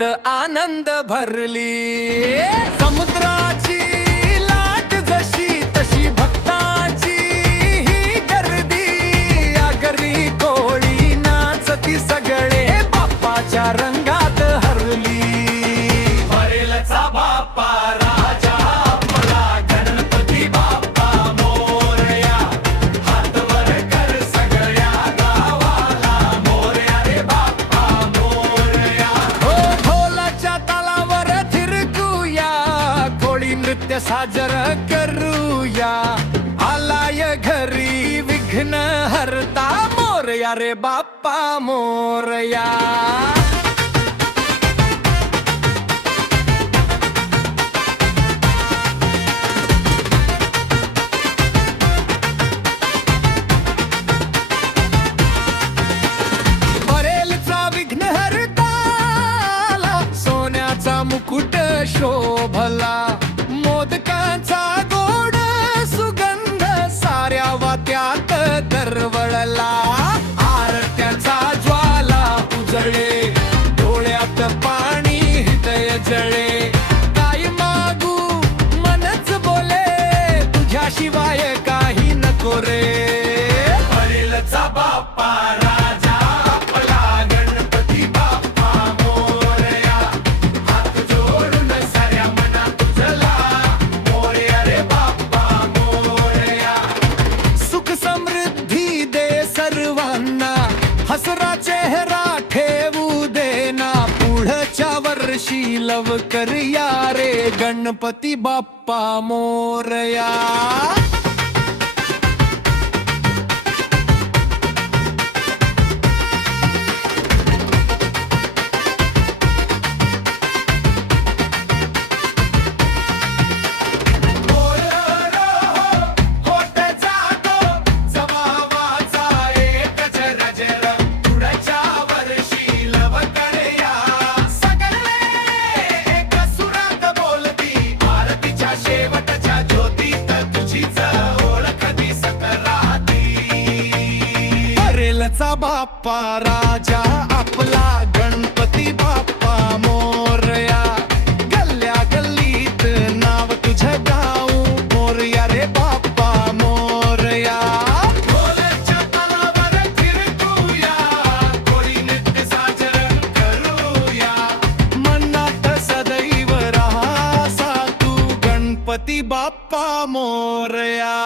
मनात आनंद भरली। समुद्राची लाट जशी तशी भक्ताची ही गर्दी, आगरी कोळी नाचती सगळे बाप्पाच्या रंगात हरली। भरेलचा बाप्पा राजा आपला गणपती बाप्पा मोरया, हात वर कर सगळ्या गावाला मोरया रे बाप्पा मोरया। हो ढोलाच्या तालावर थिरकूया, कोळी नृत्य साजर करूया, आलाय घरी विघ्न हरता मोरया रे बाप्पा मोरया। सोन्याचा मुकुट शोभला, मोदकाचा गोड सुगंध साऱ्या वाट्यात दरवळला। आरत्याचा ज्वाला उजळले, डोळ्यात पाणी हृदय जळे, काय मागू मनच बोले, तुझ्याशिवाय काही नको रे। भरेलचा बाप्पा राजा आपला गणपती बाप्पा मोरया, हात जोडून साऱ्या मनात तुझला मोरया रे बाप्पा मोरया। सुख समृद्धी दे सर्वांना, हसरा चेहरा ठेवू देना, पुढच्या वर्षी लवकर या रे गणपती बाप्पा मोरया। भरेलचा बाप्पा राजा आपला गणपती बाप्पा मोरया, गल्ल्या गल्लीत नाव तुझं गाऊ मोरया रे बाप्पा मोरया। ढोलाच्या तालावर फिरकूया, कोळी नृत्य साजर करूया, मनात सदैव राहा तू गणपती बाप्पा मोरया।